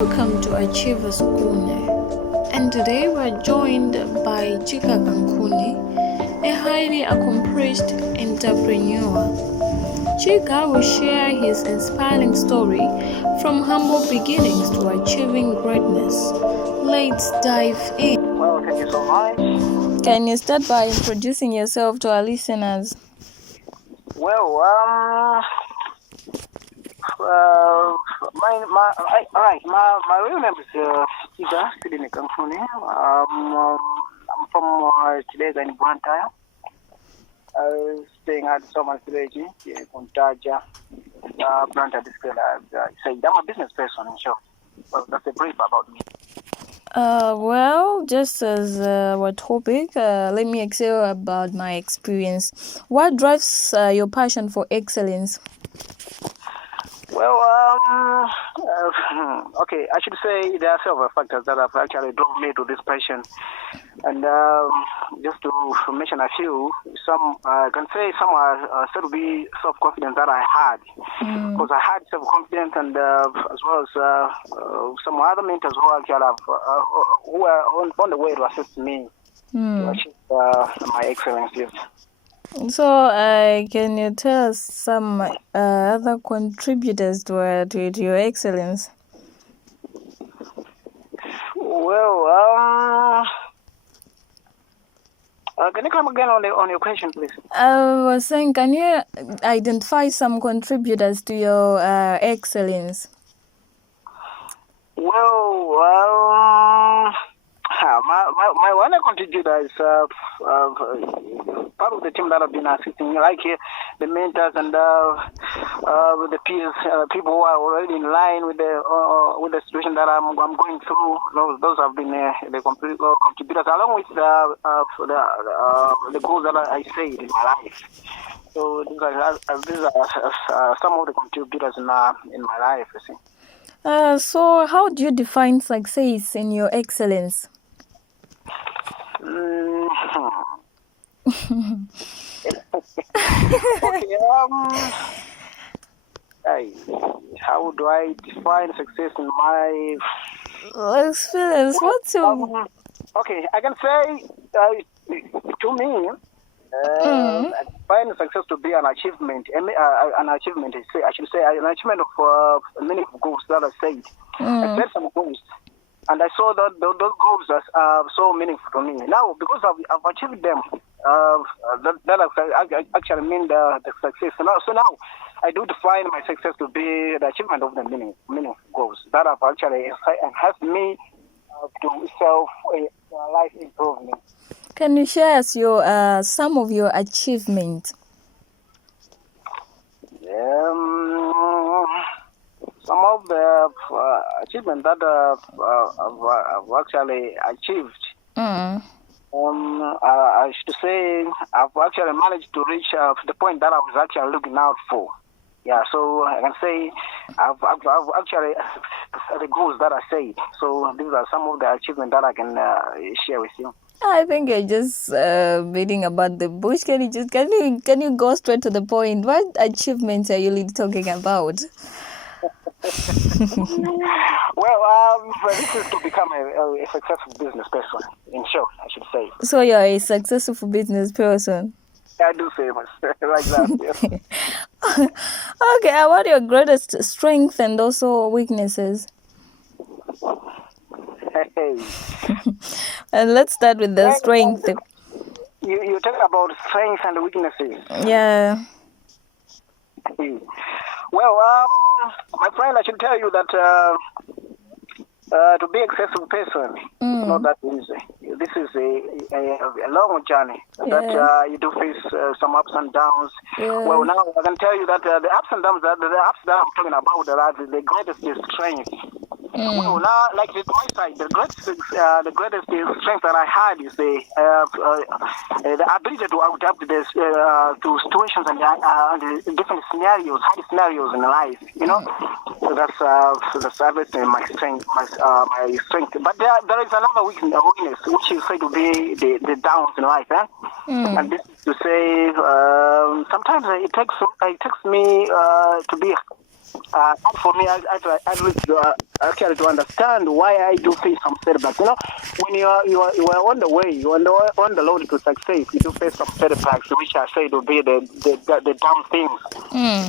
Welcome to Achievers Corner, and today we're joined by Chika Kankuni, a highly accomplished entrepreneur. Chika will share his inspiring story from humble beginnings to achieving greatness. Let's dive in. Well, thank you so much. Can you start by introducing yourself to our listeners? Well, my real name is Ida Sidini Kankuni. I'm from Chileza in Blantyre. Staying at Somas Village in Puntaja, Blantyre district. I'm a business person, sure. Well, that's a brief about me. Just as our topic, let me excel about my experience. What drives your passion for excellence? Well, okay, I should say there are several factors that have actually drawn me to this passion. And just to mention a few, some I can say some are said to be self-confidence that I had. Because I had self-confidence and as well as some other mentors who actually have, who are on the way to assist me to achieve my excellence. Yes. So, can you tell us some other contributors to your excellence? Well, can you come again on your question, please? I was saying, can you identify some contributors to your excellence? Well, my one contributor is part of the team that have been assisting me, like the mentors and the peers, people who are already in line with the situation that I'm going through. Those have been the contributors, along with the goals that I said in my life. So these are some of the contributors in my life. You see. So how do you define success in your excellence? Okay, how do I define success in my experience? What's your... okay, I can say to me, I find success to be an achievement. An achievement, I should say, an achievement of many goals that I said. I set some goals, and I saw that those goals are so meaningful to me. Now, because I've achieved them, that actually mean the success. So now, I do define my success to be the achievement of the meaningful goals that have actually enhanced me to life improvement. Can you share us your some of your achievements? Some of the achievements that I've actually achieved. I should say I've actually managed to reach the point that I was actually looking out for. Yeah, so I can say I've actually the goals that I said. So these are some of the achievements that I can share with you. I think you're just beating about the bush. Can you go straight to the point? What achievements are you really talking about? Well, this is to become a successful business person. In short, I should say. So you're a successful business person. I do say like that. Yes. Okay, what are your greatest strengths and also weaknesses? Hey. And let's start with the strength. You talk about strengths and weaknesses. Yeah. Well, my friend, I should tell you that to be a successful person is not that easy. This is a long journey that you do face some ups and downs. Yeah. Well, now I can tell you that the ups and downs, the ups that I'm talking about are the greatest strength. Well, now, like with my side, the greatest strength that I had is the ability to adapt this to situations and different scenarios, hard scenarios in life. You know, so that's everything. My strength, my strength. But there is another weakness, which is said to be the downs in life. And this is to say, sometimes it takes me to be For me, I really actually to understand why I do face some setbacks. When you are on the way, you are on the road to success, you do face some setbacks, which I say will be the dumb things.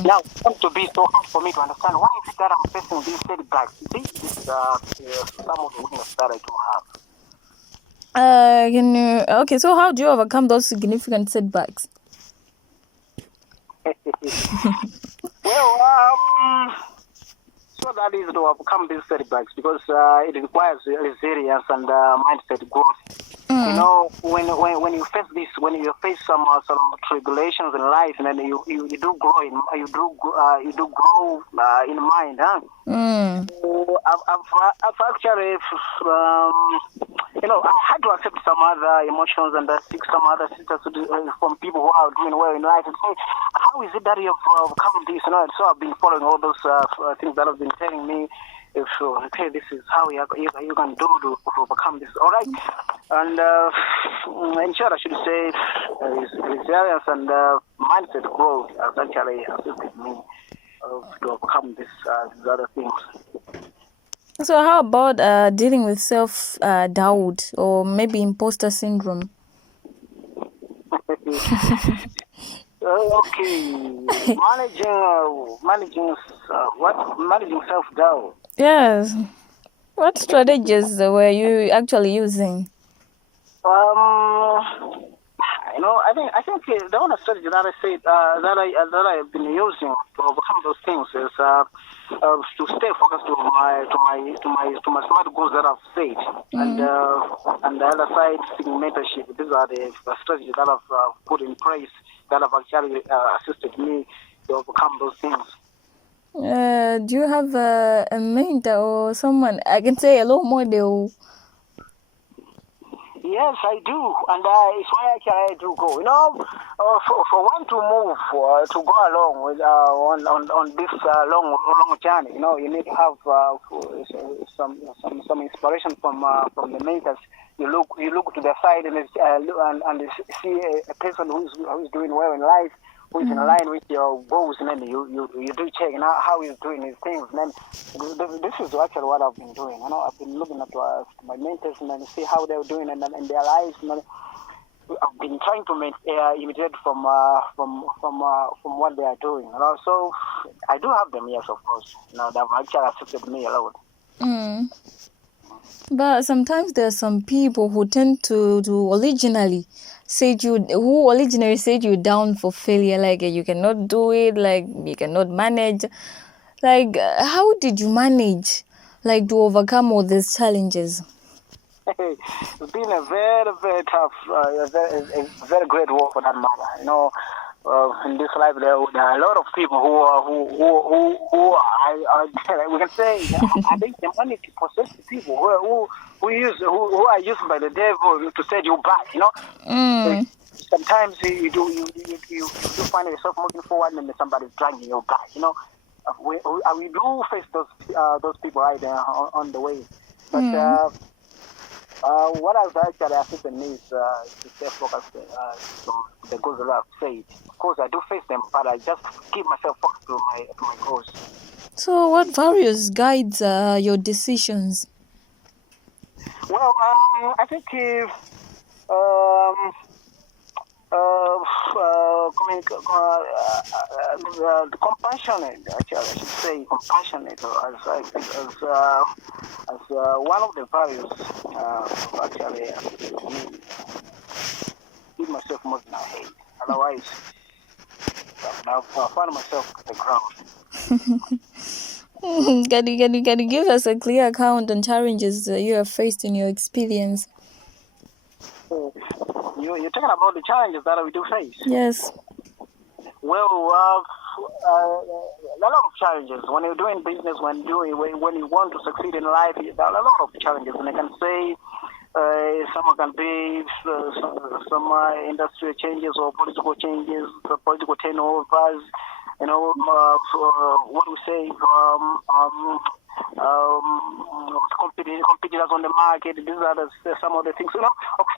Now, it comes to be so hard for me to understand why is it that I'm facing these setbacks. This is some of the weakness that I do have. Okay, so how do you overcome those significant setbacks? Well, so that is to overcome these setbacks because it requires resilience and mindset growth. When you face this, when you face some tribulations in life, and then you do grow you do grow in mind, huh? So I've actually, I had to accept some other emotions and seek some other sisters from people who are doing well in life and say, how is it that you've overcome this? So I've been following all those things that have been telling me. If okay, this is how you can do to overcome this. All right, and in short, I should say, resilience and mindset growth has actually assisted me to overcome these other things. So how about dealing with self-doubt or maybe imposter syndrome? Okay, managing self-doubt. Yes. What strategies were you actually using? I think the only strategy that I said that I have been using to overcome those things is to stay focused to my smart goals that I've said, and the other side, seeking mentorship. These are the strategies that I've put in place that have actually assisted me to overcome those things. Do you have a mentor or someone? I can say a role model. Yes, I do, and it's why I do go. For one to move, to go along with on this long journey, you need to have some inspiration from the mentors. You look to the side and see a person who's doing well in life, who's in line with your goals, and then you do check how he's doing his things. And then this is actually what I've been doing. I've been looking at my mentors and then see how they're doing and their lives. I've been trying to imitate from what they are doing. So I do have them, yes, of course. They've actually assisted me a lot. But sometimes there are some people who tend to originally said you down for failure, like you cannot do it, like you cannot manage. Like how did you manage to overcome all these challenges? It's been a very, very tough, a very great work for that matter. In this life, there are a lot of people who we can say, I think the money to possess people who are used by the devil to set you back. So sometimes you do find yourself moving forward and somebody's dragging you back. We do face those people right there on the way, but. What I've actually assisted me is to stay focused to the goals that I've said. Of course, I do face them, but I just keep myself focused to my goals. So, what various guides your decisions? Well, I think compassionate. Actually, I should say compassionate as one of the values. Actually, give myself more than I hate. Otherwise, I'll find myself at the ground. Can you give us a clear account on challenges you have faced in your experience? You're talking about the challenges that we do face? Yes. Well, a lot of challenges. When you're doing business, when you want to succeed in life, there are a lot of challenges. And I can say some can be some industrial changes or political changes, political turnovers. What we say, competitors on the market. These are some of the things.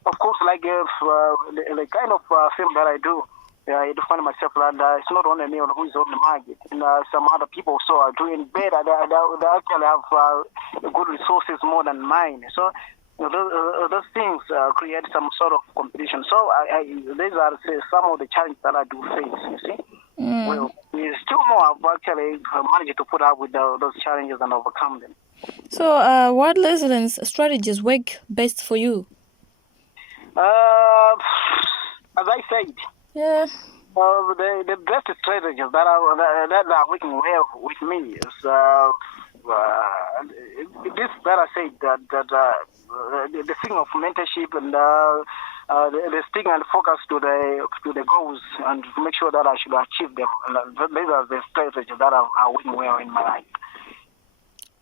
Of course, like the kind of film that I do. I do find myself that it's not only me who is on the market, and some other people also are doing better. They actually have good resources more than mine. So those things create some sort of competition. So these are some of the challenges that I do face. You see, well, still more I've actually managed to put up with those challenges and overcome them. So, what resilience strategies work best for you? As I said, the best strategies that are working well with me is this that I said that the thing of mentorship and the sticking and focus to the goals and to make sure that I should achieve them. And these are the strategies that are working well in my life.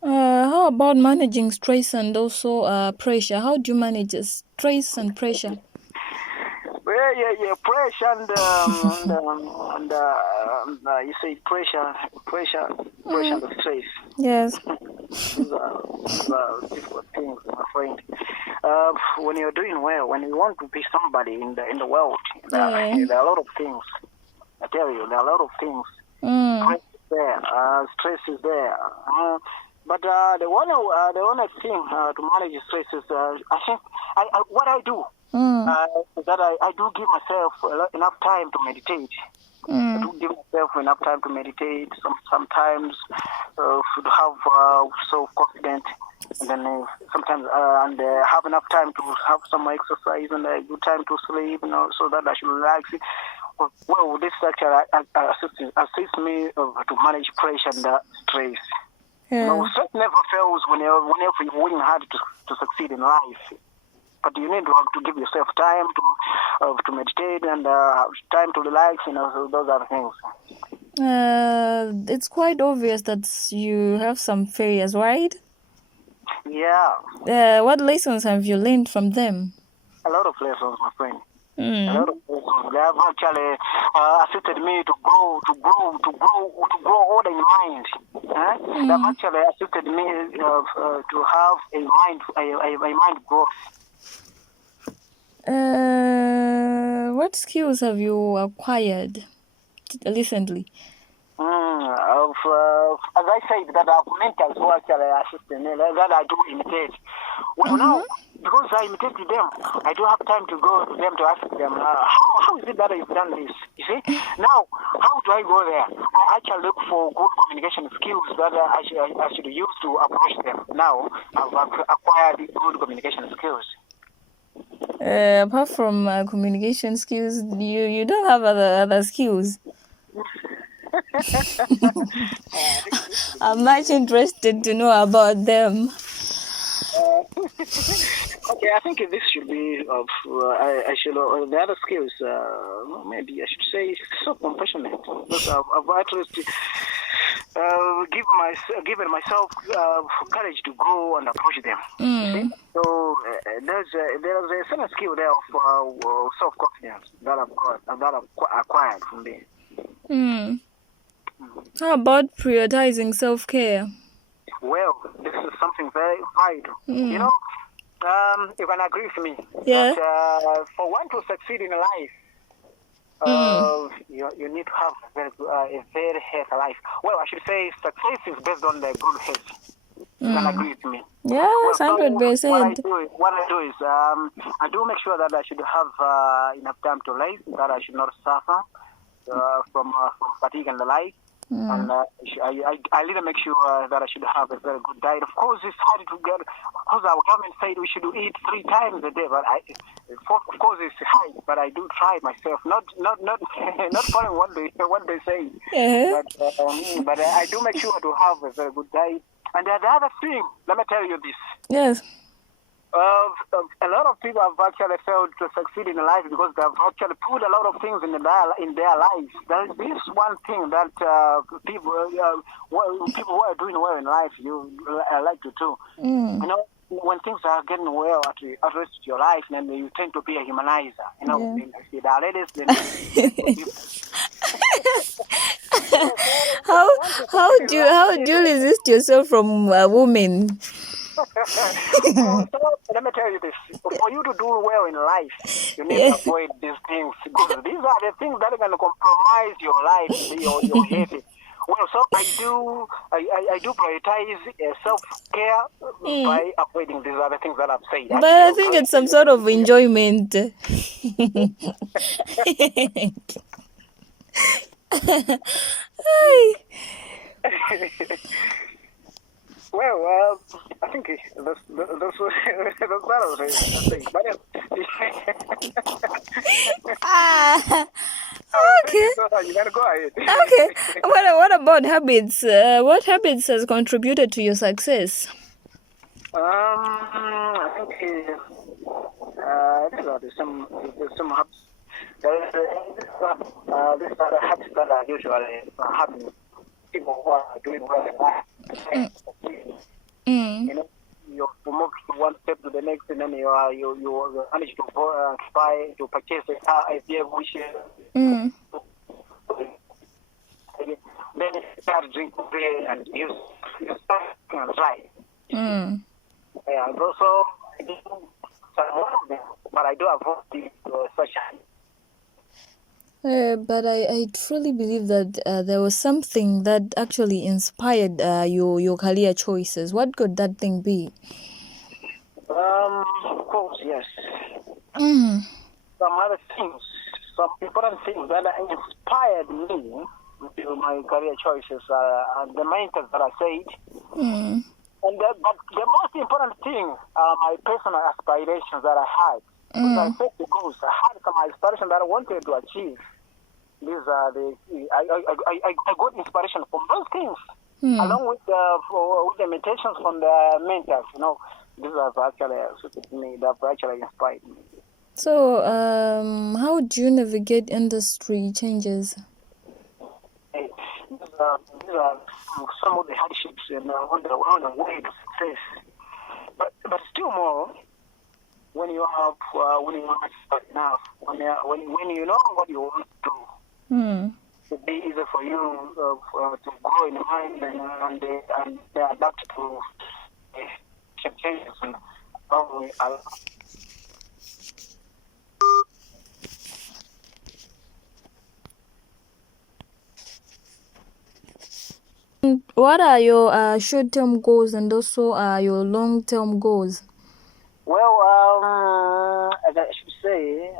How about managing stress and also pressure? How do you manage stress and pressure? Yeah. Pressure and you say pressure and stress. Yes. These are difficult things, my friend. When you're doing well, when you want to be somebody in the world, there are a lot of things. I tell you, there are a lot of things. Stress is there. Stress is there. But the only thing to manage stress is I think what I do. That I do give myself enough time to meditate. I do give myself enough time to meditate. Sometimes to have self-confidence, and then sometimes have enough time to have some exercise and a good time to sleep, so that I should relax. Well, this actually assists me to manage pressure and stress. Stress never fails whenever you're working hard to succeed in life. But you need to give yourself time to meditate and time to relax, those are things. It's quite obvious that you have some failures, right? Yeah. What lessons have you learned from them? A lot of lessons, my friend. A lot of lessons. They have actually assisted me to grow order in mind. They have actually assisted me to have a mind growth. What skills have you acquired recently? As I said, that I have mentors who actually assist me, that I do imitate. Well, now, because I imitate them, I do have time to go to them to ask them, how is it that you've done this? You see? Now, how do I go there? I actually look for good communication skills that I should use to approach them. Now, I've acquired good communication skills. Apart from communication skills, you don't have other skills. I'm much interested to know about them. Okay, I think this should be of the other skills. Maybe I should say self-compassionate. Because I've at least given myself courage to go and approach them. So there's a certain skill there of self-confidence that I've acquired from there. How about prioritizing self-care? Well, this is something very vital. You can agree with me. Yeah. That, for one to succeed in life, you need to have a very healthy life. Well, I should say success is based on the good health. You can agree with me. Yes, 100%. What I do is I do make sure that I should have enough time to rest, that I should not suffer from fatigue and the like. And I really make sure that I should have a very good diet. Of course, it's hard to get, because our government said we should eat 3 times a day, but of course it's high, but I do try myself, not following what they say. But I do make sure to have a very good diet. And the other thing, let me tell you this. Yes. A lot of people have actually failed to succeed in life because they have actually put a lot of things in their lives. There is this one thing that people who are doing well in life, you like to do. When things are getting well at rest of your life, then you tend to be a humanizer. If there are ladies, then how do you resist yourself from women? So let me tell you this. For you to do well in life, you need to avoid these things. Because these are the things that are going to compromise your life, your health. Well, so I do prioritize self-care by avoiding these other things that I've said. But I think it's some sort of enjoyment. Well, I think that's what I was saying. But Okay. You gotta go ahead. Okay. What about habits? What habits has contributed to your success? I think there's some habits. These are the habits that are usually happen people who are doing well in life. You know, you move from one step to the next, and then you manage to purchase a car, a vehicle. Then you start drinking beer and you start to fly. Yeah, also I do one of them, but I do avoid the social. But I truly believe that there was something that actually inspired your career choices. What could that thing be? Of course, yes. Some other things, some important things that inspired me to my career choices are the main things that I said. But the most important thing are my personal aspirations that I had. Because I set the goals. I had some aspirations that I wanted to achieve. These are I got inspiration from those things, along with the meditations from the mentors. You know, these have actually inspired me. So, how do you navigate industry changes? These are some of the hardships on the way to success. But still more, when you have enough, when you know what you want to do, it'll be easier for you to grow in mind and adapt to changes and What are your short-term goals and also your long-term goals? Well, as I should say,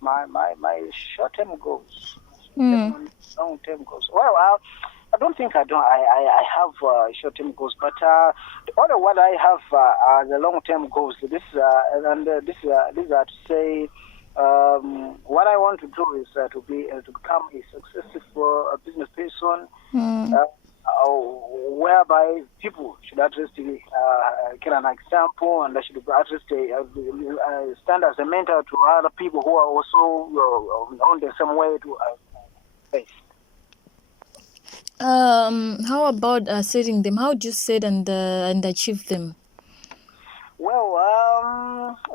my short-term goals, long-term goals. Well, I don't think I have short-term goals, but the other what I have are the long-term goals. These are to say. What I want to do is to become a successful business person, whereby people should at least get an example, and they should at least stand as a mentor to other people who are also on the same way to face. How about setting them? How do you set and achieve them? Well,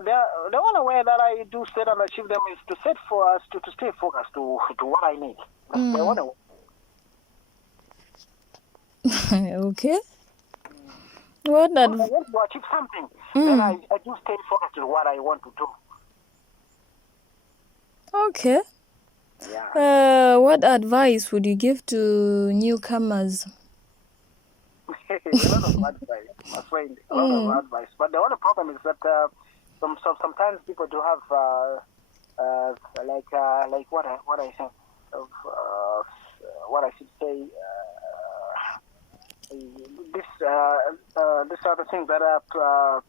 the only way that I do set and achieve them is to set for us to stay focused to what I need. That's the only way. Okay. What I want to achieve something, then I do stay focused on what I want to do. Okay. Yeah. What advice would you give to newcomers? A lot of advice, my friend. A lot of advice. But the only problem is that sometimes people do have like what I say, what I should say. These are the things that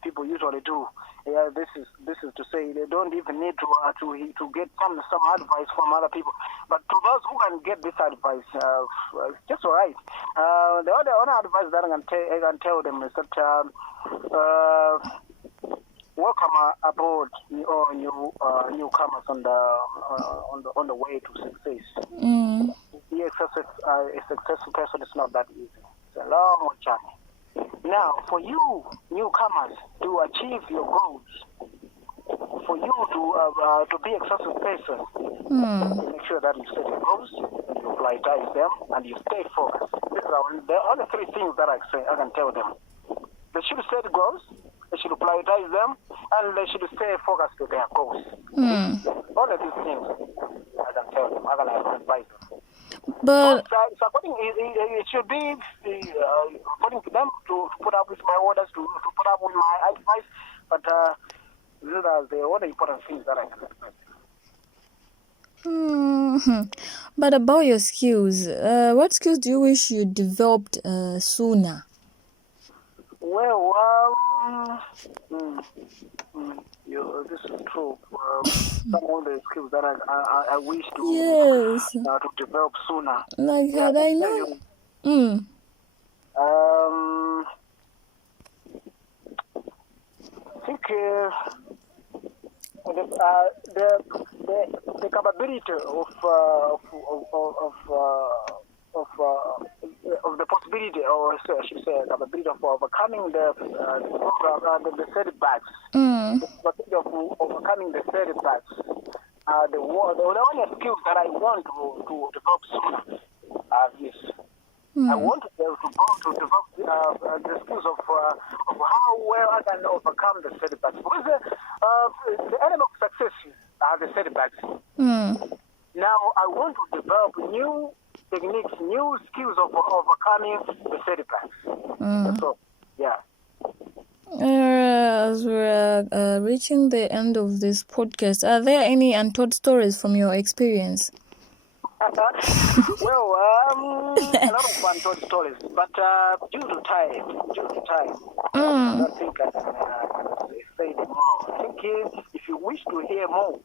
people usually do. Yeah, this is to say they don't even need to get some advice from other people. But to those who can get this advice, it's just all right. The only advice that I can tell them is that welcome aboard all newcomers on the way to success. Be a successful person is not that easy. It's a long journey. Now, for you newcomers to achieve your goals, for you to be a successful person, make sure that you set your goals, you prioritize them, and you stay focused. These are the only three things that I can tell them. They should set goals, they should prioritize them, and they should stay focused to their goals. All of these things, I can tell them, I can advise them. But it should be according to them to put up with my orders, to put up with my advice, but these are the other important things that I can advise. But about your skills, what skills do you wish you developed sooner? Well, this is true. Some of the skills that I wish to develop sooner. Like had I know? I think the capability of the possibility, or I should say, capability of overcoming the setbacks. The possibility of overcoming the setbacks. The only skills that I want to develop sooner are this. I want to develop the skills of how well I can overcome the setbacks. Because the enemy of success are the setbacks. Now I want to develop new techniques, new skills of overcoming the setbacks. So, yeah. As we're reaching the end of this podcast, are there any untold stories from your experience? Well, a lot of untold stories, but due to time, I don't think I can say them all. I think if you wish to hear more,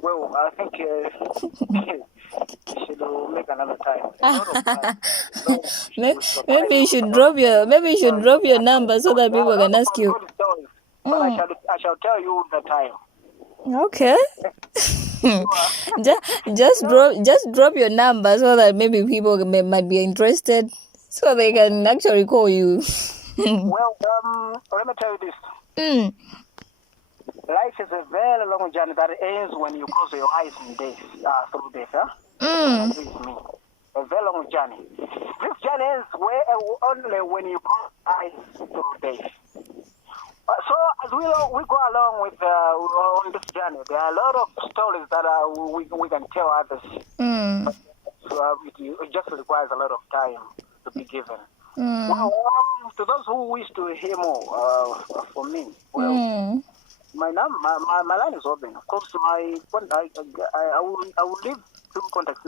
well, I think you should make another time. Maybe you should drop your number so that people can ask you. But I shall tell you the time. Okay. just drop your number so that maybe people might be interested, so they can actually call you. Well, let me tell you this. Life is a very long journey that ends when you close your eyes in death, through death. This is me. A very long journey. This journey ends only when you close your eyes through death. So as we go along with on this journey, there are a lot of stories that we can tell others. It just requires a lot of time to be given. Well, to those who wish to hear more from me, well, my line is open. Of course, I will leave two contacts.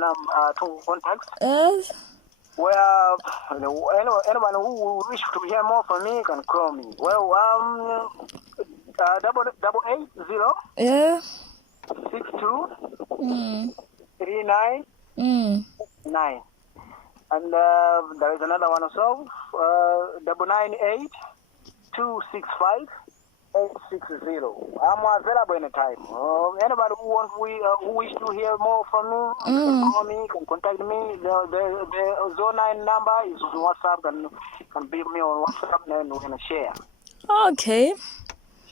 Well, anyone who wish to hear more from me can call me. Well, 880 62 39 9. And there is another one also, 998 265 860. I'm available anytime. Anybody who wish to hear more from me, can call me, can contact me. The 09 number is on WhatsApp, and can be me on WhatsApp, and we can share. Okay.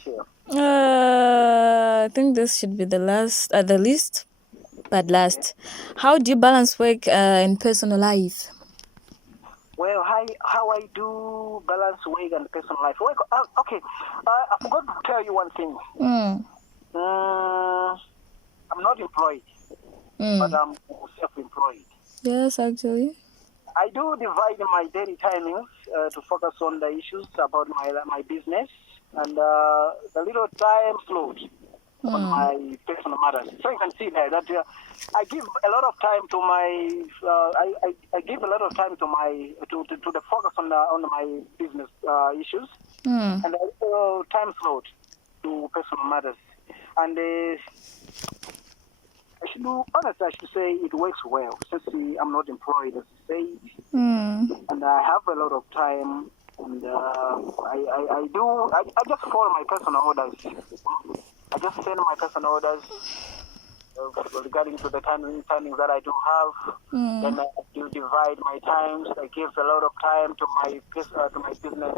Sure. I think this should be the last, the least, but last. How do you balance work and personal life? Well, how I do balance work and personal life. Okay, I forgot to tell you one thing. I'm not employed, but I'm self-employed. Yes, actually. I do divide my daily timings to focus on the issues about my business and the little time slot on my personal matters. So you can see there that I give a lot of time to my I give a lot of time to my to the focus on my business issues and time slot to personal matters. And I should say it works well since I'm not employed, as you say, and I have a lot of time. And I just follow my personal orders. I just send my personal orders regarding to the timings that I do have. Then I do divide my times. I give a lot of time to my business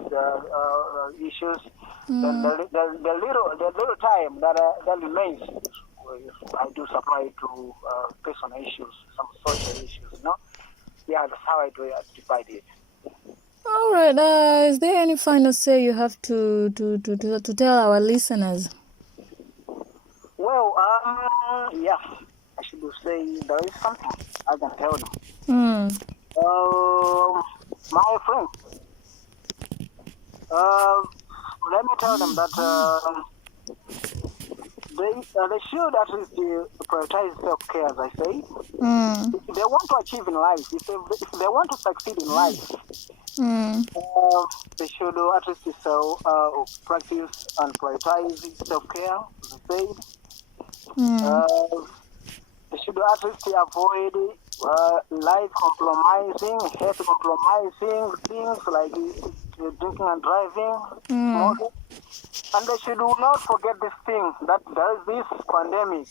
issues. Then the little time that remains, I do supply to personal issues, some social issues. Yeah, that's how I do it. I divide it. All right. Is there any final say you have to tell our listeners? Well, yeah, I should say there is something I can tell them. My friend, let me tell them that they should at least prioritize self-care, as I say. If they want to achieve in life, if they want to succeed in life, they should at least practice and prioritize self-care, as I said. They should at least avoid life compromising, health compromising things like drinking and driving, smoking. And they should not forget this thing that there is this pandemic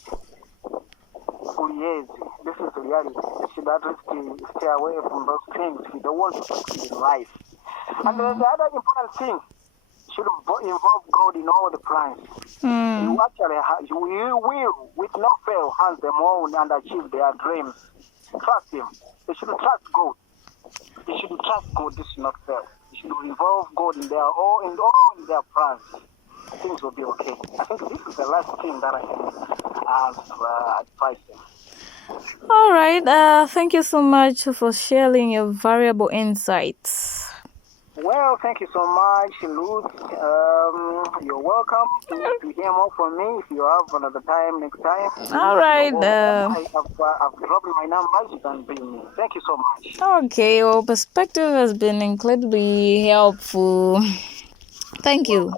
for years. This is the reality. They should at least stay away from those things if you don't want to succeed in life. And the other important thing should involve God in all the plans. You actually you will, with no fail, hand them on and achieve their dreams. Trust Him. They should trust God. They should trust God. This should not fail. They should involve God in all in their plans. Things will be okay. I think this is the last thing that I can advise them. All right. Thank you so much for sharing your valuable insights. Well, thank you so much, Luz. You're welcome to hear more from me if you have another time next time. All right. I've dropped my numbers. You can bring me. Thank you so much. Okay. Well, perspective has been incredibly helpful. Thank you.